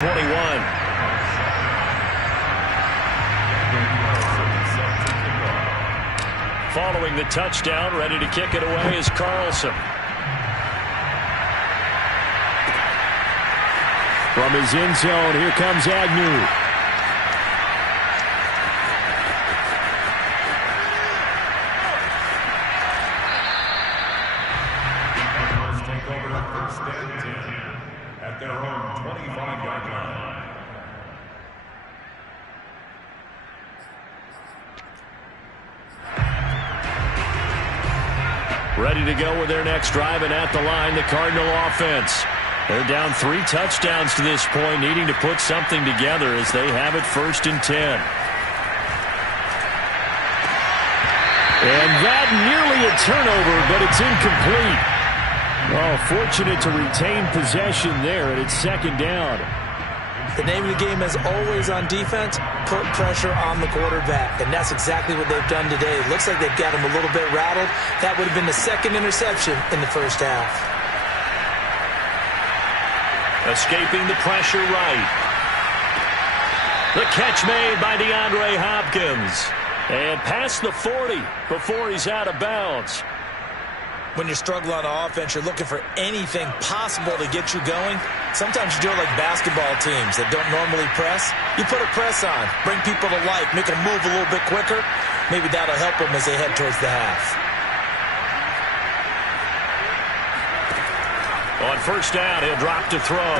21. Following the touchdown, ready to kick it away is Carlson. From his end zone, here comes Agnew. At their own 25-yard line. Ready to go with their next drive, and at the line, the Cardinal offense. They're down 3 touchdowns to this point, needing to put something together as they have it 1st and 10. And that nearly a turnover, but it's incomplete. Oh, fortunate to retain possession there, and it's 2nd down. The name of the game is always on defense, put pressure on the quarterback, and that's exactly what they've done today. It looks like they've got him a little bit rattled. That would have been the 2nd interception in the first half. Escaping the pressure right. The catch made by DeAndre Hopkins. And past the 40 before he's out of bounds. When you're struggling on offense, you're looking for anything possible to get you going. Sometimes you do it like basketball teams that don't normally press. You put a press on, bring people to life, make them move a little bit quicker. Maybe that'll help them as they head towards the half. On 1st down, he'll drop to throw.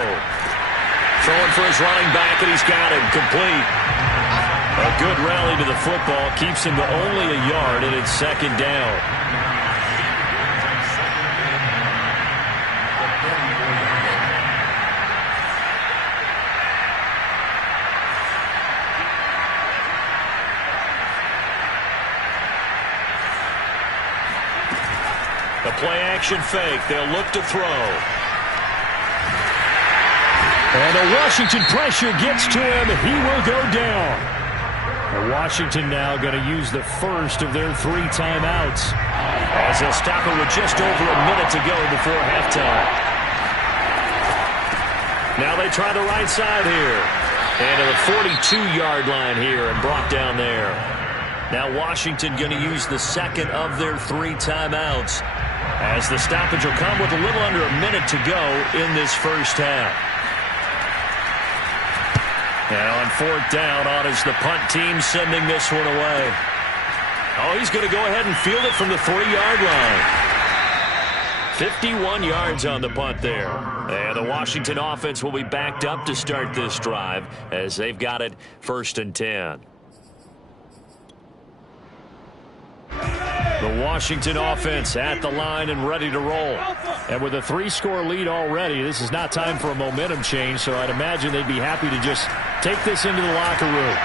Throwing for his running back, and he's got him complete. A good rally to the football keeps him to only a yard, and it's 2nd down. The play-action fake. They'll look to throw. And the Washington pressure gets to him. He will go down. And Washington now going to use the first of their 3 timeouts, as they'll stop it with just over a minute to go before halftime. Now they try the right side here. And to the 42-yard line here and brought down there. Now Washington going to use the 2nd of their 3 timeouts, as the stoppage will come with a little under a minute to go in this first half. And on 4th down, on is the punt team sending this one away. Oh, he's going to go ahead and field it from the 3-yard line. 51 yards on the punt there. And the Washington offense will be backed up to start this drive, as they've got it 1st and 10. The Washington offense at the line and ready to roll. And with a 3-score lead already, this is not time for a momentum change, so I'd imagine they'd be happy to just take this into the locker room.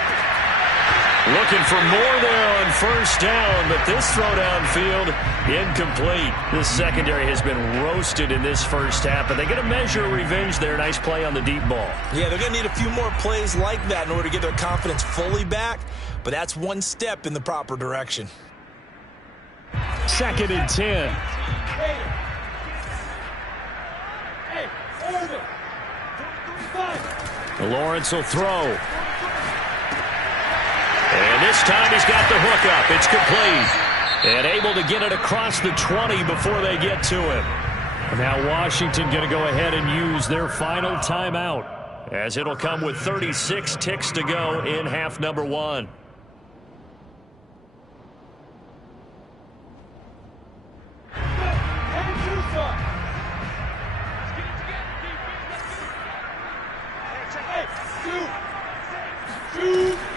Looking for more there on 1st down, but this throw downfield, incomplete. This secondary has been roasted in this first half, but they get a measure of revenge there. Nice play on the deep ball. Yeah, they're going to need a few more plays like that in order to get their confidence fully back, but that's one step in the proper direction. 2nd and 10. Lawrence will throw. And this time he's got the hook up. It's complete. And able to get it across the 20 before they get to him. And now Washington going to go ahead and use their final timeout, as it'll come with 36 ticks to go in half number 1.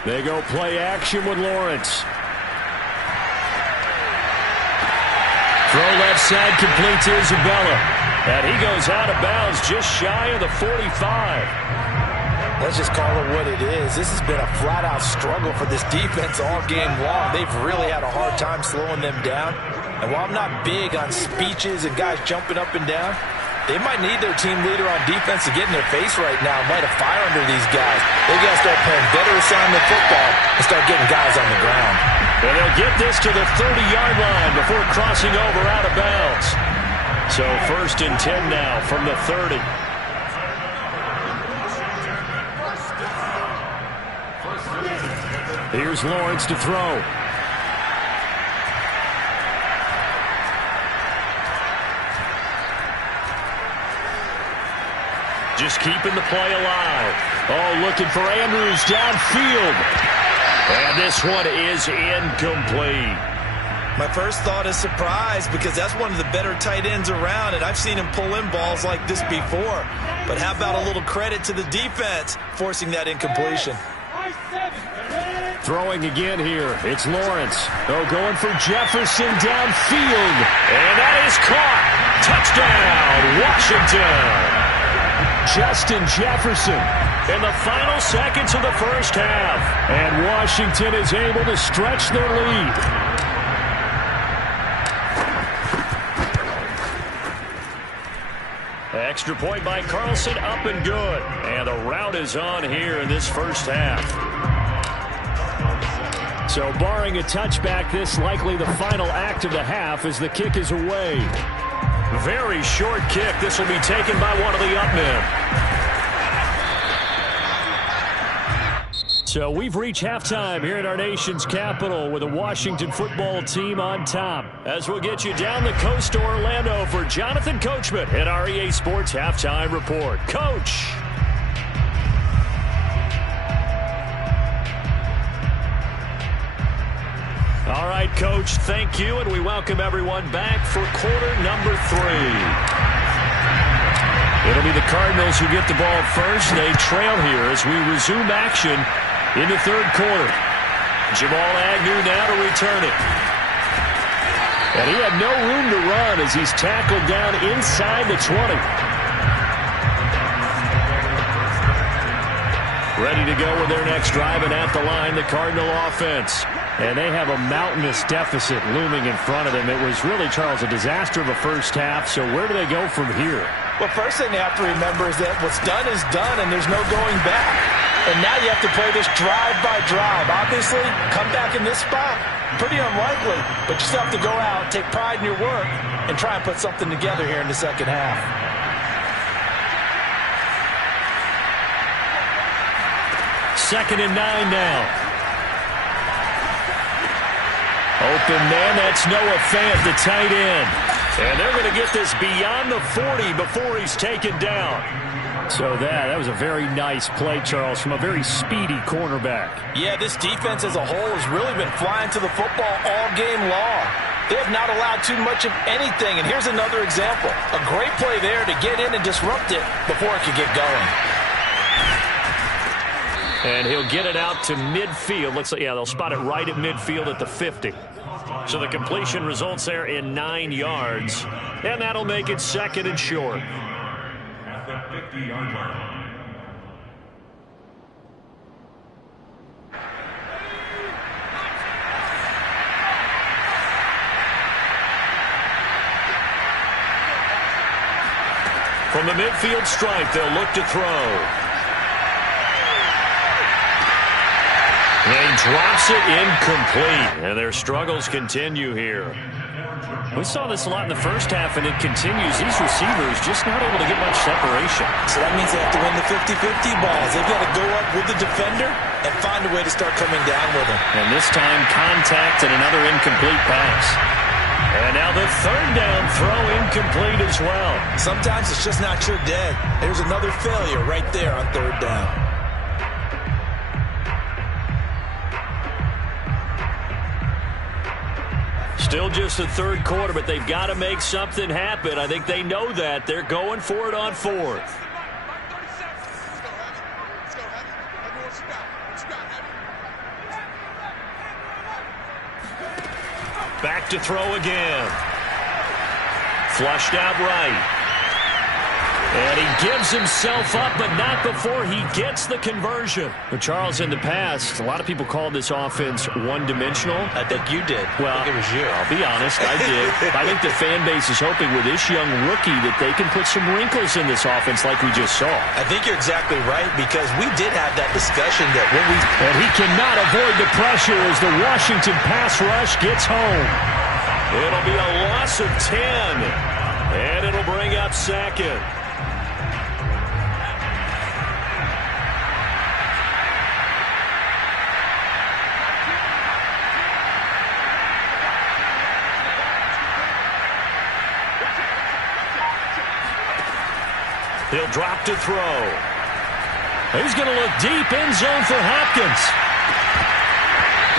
They go play action with Lawrence. Throw left side, complete to Isabella. And he goes out of bounds just shy of the 45. Let's just call it what it is. This has been a flat-out struggle for this defense all game long. They've really had a hard time slowing them down. And while I'm not big on speeches and guys jumping up and down, they might need their team leader on defense to get in their face right now and light a fire under these guys. They got to start playing better assignment football and start getting guys on the ground. And they'll get this to the 30-yard line before crossing over out of bounds. So 1st and 10 now from the 30. Here's Lawrence to throw. Just keeping the play alive. Oh, looking for Andrews downfield. And this one is incomplete. My first thought is surprise because that's one of the better tight ends around, and I've seen him pull in balls like this before. But how about a little credit to the defense forcing that incompletion? Throwing again here. It's Lawrence. Oh, going for Jefferson downfield. And that is caught. Touchdown, Washington. Justin Jefferson in the final seconds of the first half. And Washington is able to stretch their lead. Extra point by Carlson, up and good. And the route is on here in this first half. So barring a touchback, this likely the final act of the half as the kick is away. Very short kick. This will be taken by one of the up men. So we've reached halftime here at our nation's capital with the Washington football team on top. As we'll get you down the coast to Orlando for Jonathan Coachman at our EA Sports Halftime Report. Coach. All right, Coach, thank you, and we welcome everyone back for quarter number 3. It'll be the Cardinals who get the ball first. They trail here as we resume action in the third quarter. Jamal Agnew now to return it. And he had no room to run as he's tackled down inside the 20. Ready to go with their next drive, and at the line, the Cardinal offense. And they have a mountainous deficit looming in front of them. It was really, Charles, a disaster of a first half. So where do they go from here? Well, first thing they have to remember is that what's done is done, and there's no going back. And now you have to play this drive by drive. Obviously, come back in this spot, pretty unlikely. But you still have to go out, take pride in your work, and try and put something together here in the second half. Second and 9 now. Open man, that's Noah Fant, the tight end. And they're going to get this beyond the 40 before he's taken down. So that was a very nice play, Charles, from a very speedy cornerback. Yeah, this defense as a whole has really been flying to the football all game long. They have not allowed too much of anything. And here's another example. A great play there to get in and disrupt it before it could get going. And he'll get it out to midfield. Looks like, yeah, they'll spot it right at midfield at the 50. So the completion results there in 9 yards. And that'll make it second and short. At the 50-yard line. From the midfield stripe, they'll look to throw. And he drops it incomplete. And their struggles continue here. We saw this a lot in the first half, and it continues. These receivers just not able to get much separation. So that means they have to win the 50-50 balls. They've got to go up with the defender and find a way to start coming down with him. And this time, contact and another incomplete pass. And now the third down throw incomplete as well. Sometimes it's just not your day. There's another failure right there on third down. Still just the third quarter, but they've got to make something happen. I think they know that. They're going for it on fourth. Back to throw again. Flushed out right. And he gives himself up, but not before he gets the conversion. But Charles, in the past, a lot of people called this offense one-dimensional. I think you did. Well, I think it was you. I'll be honest, I did. I think the fan base is hoping with this young rookie that they can put some wrinkles in this offense like we just saw. I think you're exactly right, because we did have that discussion that when we... And he cannot avoid the pressure as the Washington pass rush gets home. It'll be a loss of 10, and it'll bring up second. He'll drop to throw. He's going to look deep, end zone for Hopkins.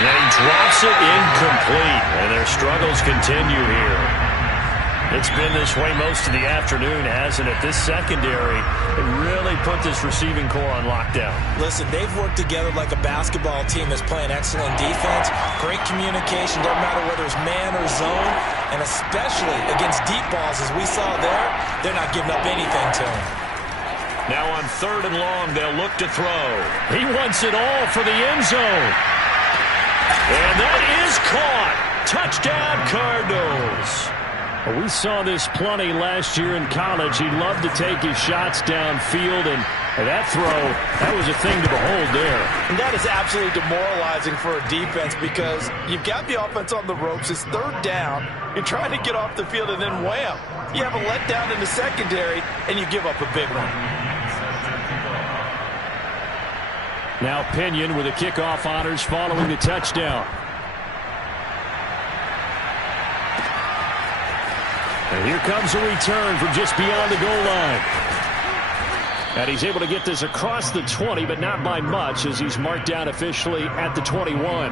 And he drops it incomplete, and their struggles continue here. It's been this way most of the afternoon, hasn't it? This secondary really put this receiving core on lockdown. Listen, they've worked together like a basketball team that's playing excellent defense. Great communication, doesn't matter whether it's man or zone. And especially against deep balls, as we saw there, they're not giving up anything to them. Now on 3rd and long, they'll look to throw. He wants it all for the end zone. And that is caught. Touchdown, Cardinals. We saw this plenty last year in college. He loved to take his shots downfield, and that throw, that was a thing to behold there. And that is absolutely demoralizing for a defense because you've got the offense on the ropes. It's 3rd down. You're trying to get off the field, and then wham, you have a letdown in the secondary, and you give up a big one. Now Pinion with the kickoff honors following the touchdown. And here comes a return from just beyond the goal line. And he's able to get this across the 20, but not by much, as he's marked down officially at the 21.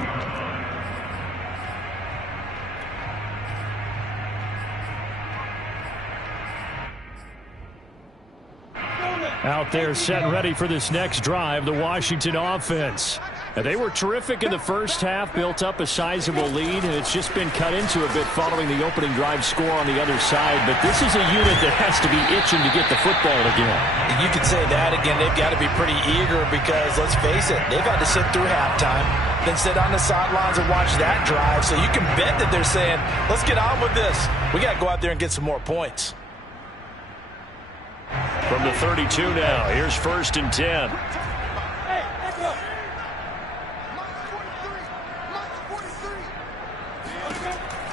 Out there set and ready for this next drive, the Washington offense. And they were terrific in the first half, built up a sizable lead, and it's just been cut into a bit following the opening drive score on the other side. But this is a unit that has to be itching to get the football again. You could say that again. They've got to be pretty eager because, let's face it, they've had to sit through halftime, then sit on the sidelines and watch that drive. So you can bet that they're saying, let's get on with this. We got to go out there and get some more points. From the 32 now, here's 1st and 10.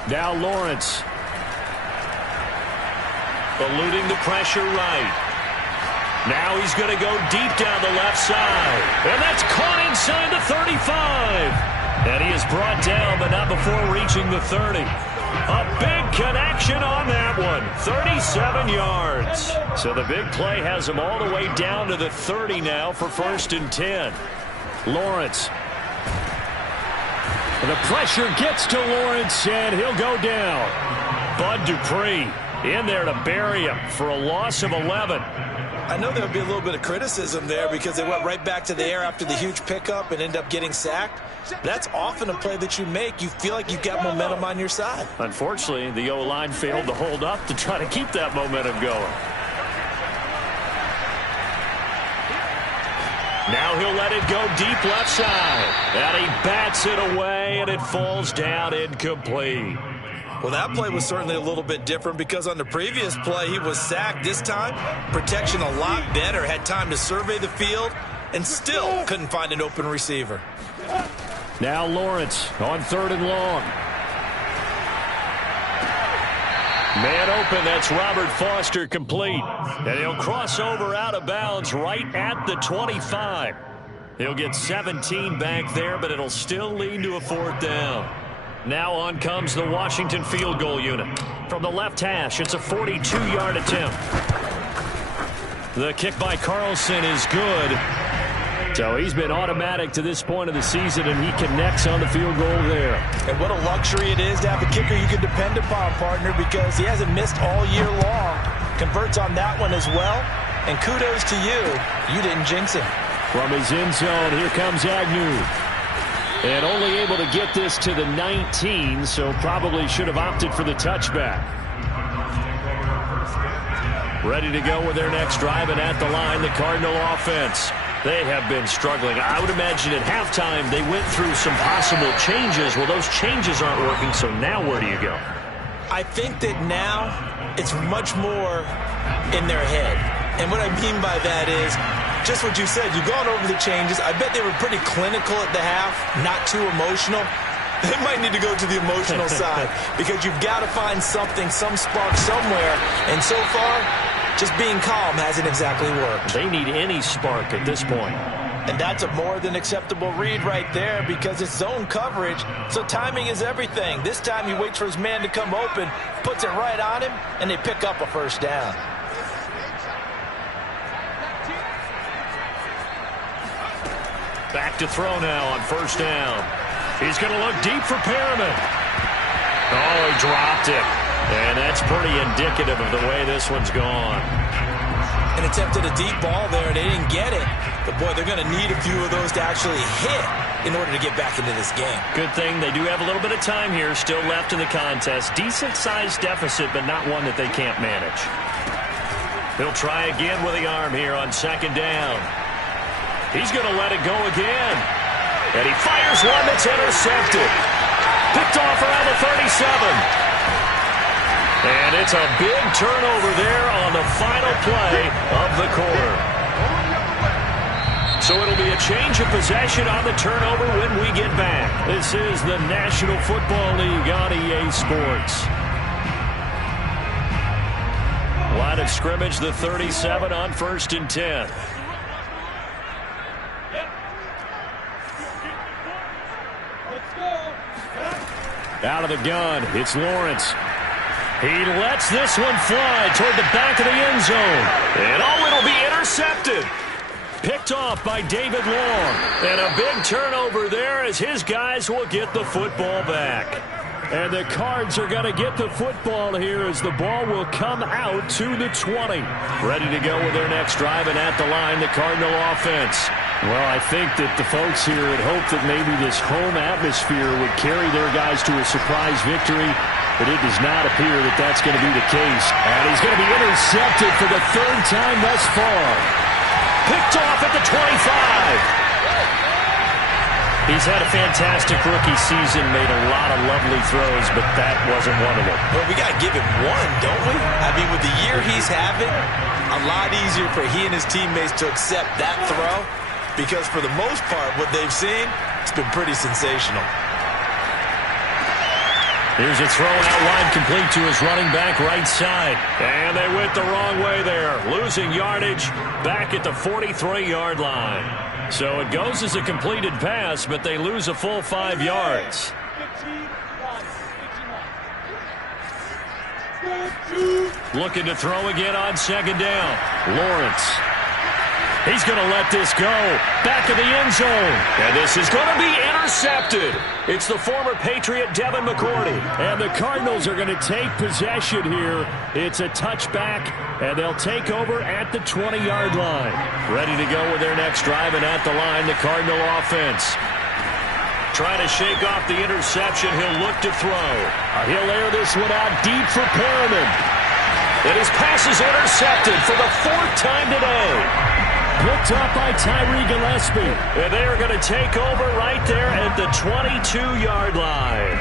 Now Lawrence. Eluding the pressure right. Now he's going to go deep down the left side. And that's caught inside the 35. And he is brought down, but not before reaching the 30. A big connection on that one. 37 yards. So the big play has him all the way down to the 30 now for 1st and 10. Lawrence. The pressure gets to Lawrence, and he'll go down. Bud Dupree in there to bury him for a loss of 11. I know there'll be a little bit of criticism there because they went right back to the air after the huge pickup and end up getting sacked. That's often a play that you make. You feel like you've got momentum on your side. Unfortunately, the O-line failed to hold up to try to keep that momentum going. Now he'll let it go deep left side. And he bats it away, and it falls down incomplete. Well, that play was certainly a little bit different because on the previous play, he was sacked. This time, protection a lot better. Had time to survey the field and still couldn't find an open receiver. Now Lawrence on 3rd and long. Man open, that's Robert Foster complete. And he'll cross over out of bounds right at the 25. He'll get 17 back there, but it'll still lead to a 4th down. Now on comes the Washington field goal unit. From the left hash, it's a 42-yard attempt. The kick by Carlson is good. So he's been automatic to this point of the season, and he connects on the field goal there. And what a luxury it is to have a kicker you can depend upon, partner, because he hasn't missed all year long. Converts on that one as well. And kudos to you. You didn't jinx him. From his end zone, here comes Agnew. And only able to get this to the 19, so probably should have opted for the touchback. Ready to go with their next drive, and at the line, the Cardinal offense. They have been struggling. I would imagine at halftime they went through some possible changes. Well, those changes aren't working, so now where do you go? I think that now it's much more in their head. And what I mean by that is just what you said. You've gone over the changes. I bet they were pretty clinical at the half, not too emotional. They might need to go to the emotional side because you've got to find something, some spark somewhere. And so far, just being calm hasn't exactly worked. They need any spark at this point. And that's a more than acceptable read right there because it's zone coverage, so timing is everything. This time he waits for his man to come open, puts it right on him, and they pick up a 1st down. Back to throw now on first down. He's going to look deep for Perriman. Oh, he dropped it. And that's pretty indicative of the way this one's gone. An attempt at a deep ball there, and they didn't get it. But, boy, they're going to need a few of those to actually hit in order to get back into this game. Good thing they do have a little bit of time here still left in the contest. Decent-sized deficit, but not one that they can't manage. He'll try again with the arm here on second down. He's going to let it go again. And he fires one that's intercepted. Picked off around the 37. And it's a big turnover there on the final play of the quarter. So it'll be a change of possession on the turnover when we get back. This is the National Football League on EA Sports. Line of scrimmage, the 37 on 1st and 10. Out of the gun, it's Lawrence. He lets this one fly toward the back of the end zone. And oh, it'll be intercepted. Picked off by David Long. And a big turnover there as his guys will get the football back. And the Cards are going to get the football here as the ball will come out to the 20. Ready to go with their next drive, and at the line, the Cardinal offense. Well, I think that the folks here had hoped that maybe this home atmosphere would carry their guys to a surprise victory, but it does not appear that that's going to be the case. And he's going to be intercepted for the 3rd time thus far. Picked off at the 25. He's had a fantastic rookie season, made a lot of lovely throws, but that wasn't one of them. Well, we got to give him one, don't we? I mean, with the year he's having, a lot easier for he and his teammates to accept that throw, because for the most part, what they've seen, it's been pretty sensational. Here's a throw out wide, complete to his running back right side. And they went the wrong way there, losing yardage back at the 43-yard line. So it goes as a completed pass, but they lose a full 5 yards. Looking to throw again on second down. Lawrence. He's going to let this go. Back of the end zone. And this is going to be intercepted. It's the former Patriot Devin McCourty. And the Cardinals are going to take possession here. It's a touchback, and they'll take over at the 20-yard line. Ready to go with their next drive, and at the line, the Cardinal offense. Trying to shake off the interception. He'll look to throw. He'll air this one out deep for Perriman. And his pass is intercepted for the 4th time today. Picked up by Tyree Gillespie. And they are going to take over right there at the 22-yard line.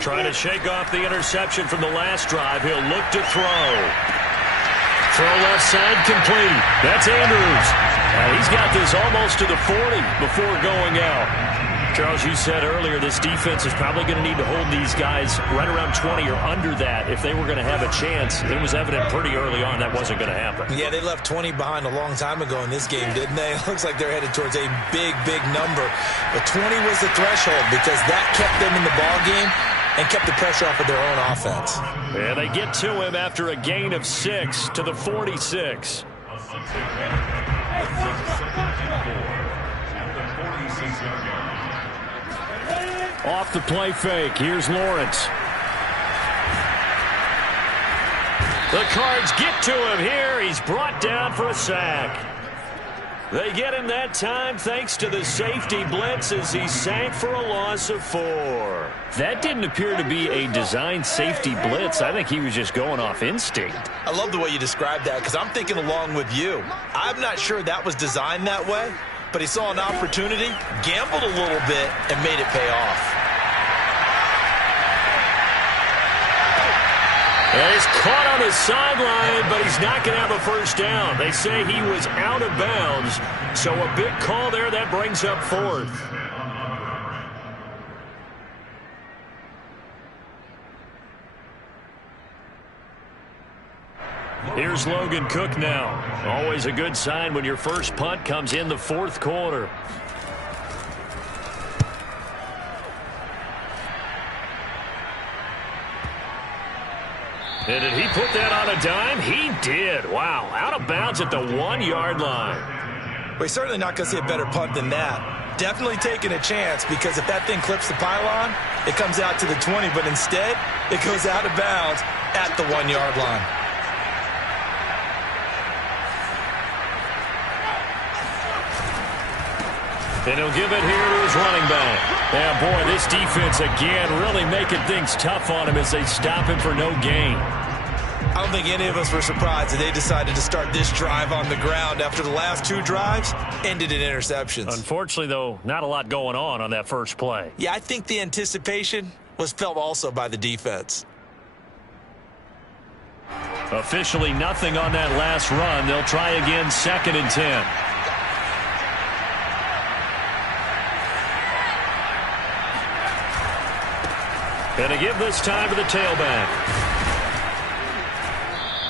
Trying to shake off the interception from the last drive. He'll look to throw. Throw left side complete. That's Andrews. He's got this almost to the 40 before going out. Charles, you said earlier this defense is probably going to need to hold these guys right around 20 or under that if they were going to have a chance. It was evident pretty early on that wasn't going to happen. Yeah, they left 20 behind a long time ago in this game, didn't they? It looks like they're headed towards a big, big number. But 20 was the threshold because that kept them in the ball game and kept the pressure off of their own offense. And they get to him after a gain of 6 to the 46. Off the play fake. Here's Lawrence. The Cards get to him here. He's brought down for a sack. They get him that time thanks to the safety blitz as he sank for a loss of 4. That didn't appear to be a designed safety blitz. I think he was just going off instinct. I love the way you described that because I'm thinking along with you. I'm not sure that was designed that way, but he saw an opportunity, gambled a little bit, and made it pay off. And he's caught on the sideline, but he's not going to have a first down. They say he was out of bounds, so a big call there that brings up 4th. Here's Logan Cook now. Always a good sign when your first punt comes in the 4th quarter. And did he put that on a dime? He did. Wow, out of bounds at the 1-yard line. Well, he's certainly not going to see a better punt than that. Definitely taking a chance, because if that thing clips the pylon, it comes out to the 20, but instead, it goes out of bounds at the 1-yard line. And he'll give it here to his running back. Yeah, boy, this defense again really making things tough on him as they stop him for no gain. I don't think any of us were surprised that they decided to start this drive on the ground after the last 2 drives ended in interceptions. Unfortunately, though, not a lot going on that first play. Yeah, I think the anticipation was felt also by the defense. Officially nothing on that last run. They'll try again, 2nd and 10. And to give this time to the tailback.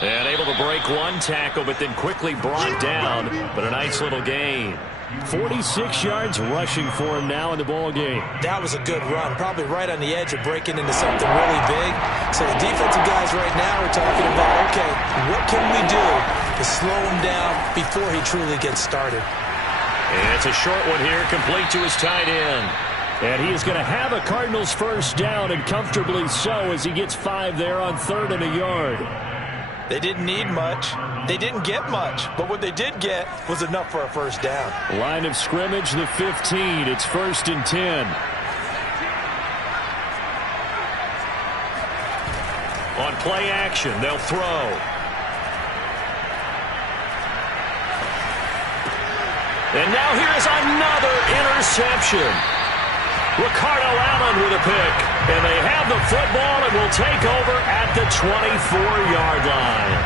And able to break one tackle, but then quickly brought down. But a nice little gain. 46 yards rushing for him now in the ball game. That was a good run, probably right on the edge of breaking into something really big. So the defensive guys right now are talking about, okay, what can we do to slow him down before he truly gets started? And it's a short one here, complete to his tight end. And he is going to have a Cardinals first down, and comfortably so, as he gets 5 there on 3rd and a yard. They didn't need much. They didn't get much. But what they did get was enough for a first down. Line of scrimmage, the 15. It's 1st and 10. On play action, they'll throw. And now here is another interception. Ricardo Allen with a pick. And they have the football and will take over at the 24-yard line.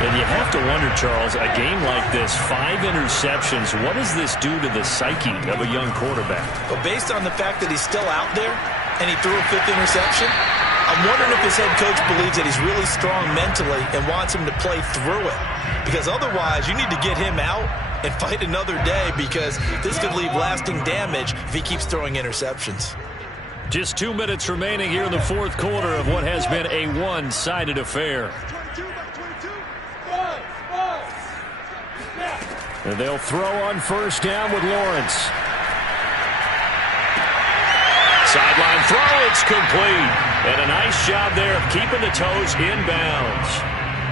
And you have to wonder, Charles, a game like this, 5 interceptions, what does this do to the psyche of a young quarterback? Well, based on the fact that he's still out there and he threw a 5th interception, I'm wondering if his head coach believes that he's really strong mentally and wants him to play through it. Because otherwise, you need to get him out and fight another day, because this could leave lasting damage if he keeps throwing interceptions. Just 2 minutes remaining here in the 4th quarter of what has been a one-sided affair. And they'll throw on first down with Lawrence. Sideline throw, it's complete. And a nice job there of keeping the toes inbounds.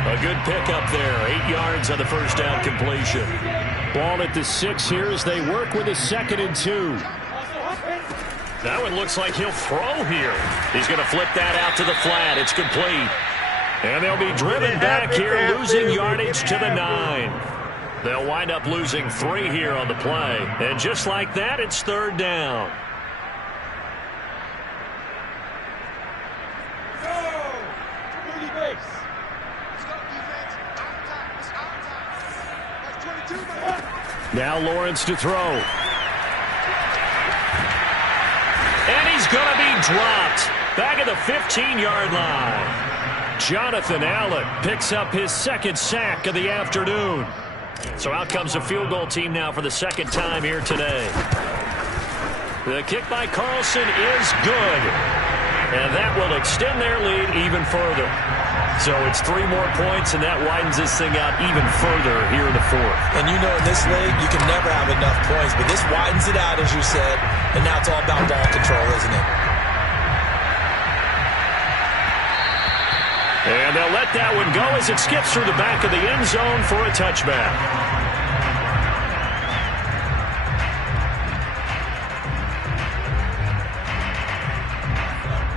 A good pickup there, 8 yards on the first down completion. Ball at the 6 here as they work with a 2nd and 2. Now it looks like he'll throw here. He's going to flip that out to the flat. It's complete. And they'll be driven back here, losing yardage to the 9. They'll wind up losing 3 here on the play. And just like that, it's 3rd down. Now Lawrence to throw. And he's going to be dropped back at the 15-yard line. Jonathan Allen picks up his 2nd sack of the afternoon. So out comes the field goal team now for the 2nd time here today. The kick by Carlson is good. And that will extend their lead even further. So it's 3 more points, and that widens this thing out even further here in the 4th. And you know, in this league, you can never have enough points, but this widens it out, as you said, and now it's all about ball control, isn't it? And they'll let that one go as it skips through the back of the end zone for a touchback.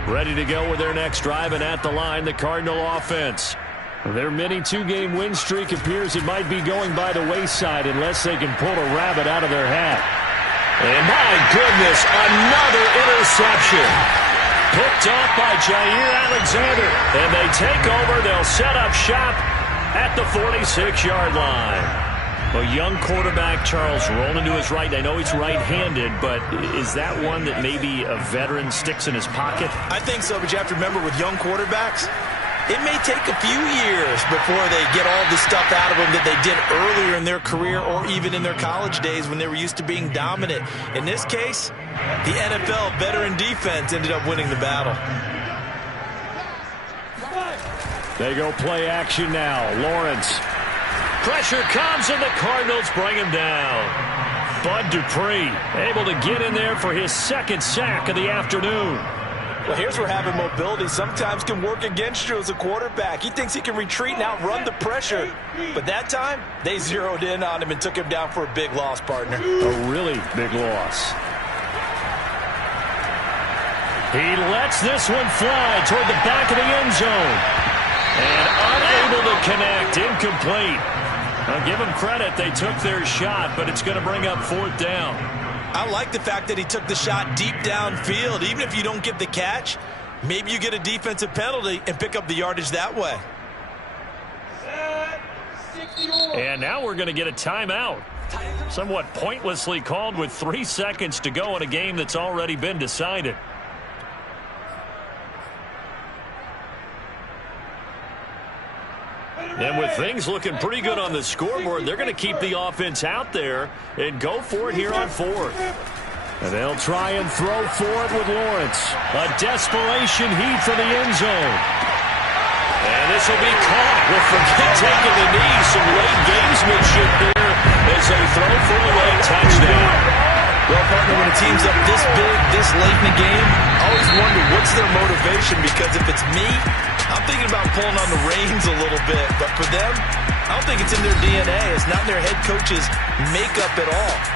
Ready to go with their next drive, and at the line, the Cardinal offense. Their mini 2-game win streak appears it might be going by the wayside unless they can pull a rabbit out of their hat. And my goodness, another interception. Picked off by Jair Alexander. And they take over. They'll set up shop at the 46-yard line. A young quarterback, Charles, rolling to his right. I know he's right-handed, but is that one that maybe a veteran sticks in his pocket? I think so, but you have to remember with young quarterbacks, it may take a few years before they get all the stuff out of them that they did earlier in their career or even in their college days when they were used to being dominant. In this case, the NFL veteran defense ended up winning the battle. They go play action now. Lawrence. Pressure comes, and the Cardinals bring him down. Bud Dupree able to get in there for his second sack of the afternoon. Well, here's where having mobility sometimes can work against you as a quarterback. He thinks he can retreat and outrun the pressure. But that time, they zeroed in on him and took him down for a big loss, partner. A really big loss. He lets this one fly toward the back of the end zone. And unable to connect. Incomplete. I'll give them credit. They took their shot, but it's going to bring up 4th down. I like the fact that he took the shot deep downfield. Even if you don't get the catch, maybe you get a defensive penalty and pick up the yardage that way. And now we're going to get a timeout. Somewhat pointlessly called with 3 seconds to go in a game that's already been decided. And with things looking pretty good on the scoreboard, they're going to keep the offense out there and go for it here on 4th. And they'll try and throw for it with Lawrence. A desperation heat for the end zone. And this will be caught. We'll forget taking the knee. Some late gamesmanship here as they throw for a late touchdown. Well, partner, when a team's up this big, this late in the game, I always wonder what's their motivation, because if it's me, I'm thinking about pulling on the reins a little bit. But for them, I don't think it's in their DNA. It's not in their head coach's makeup at all.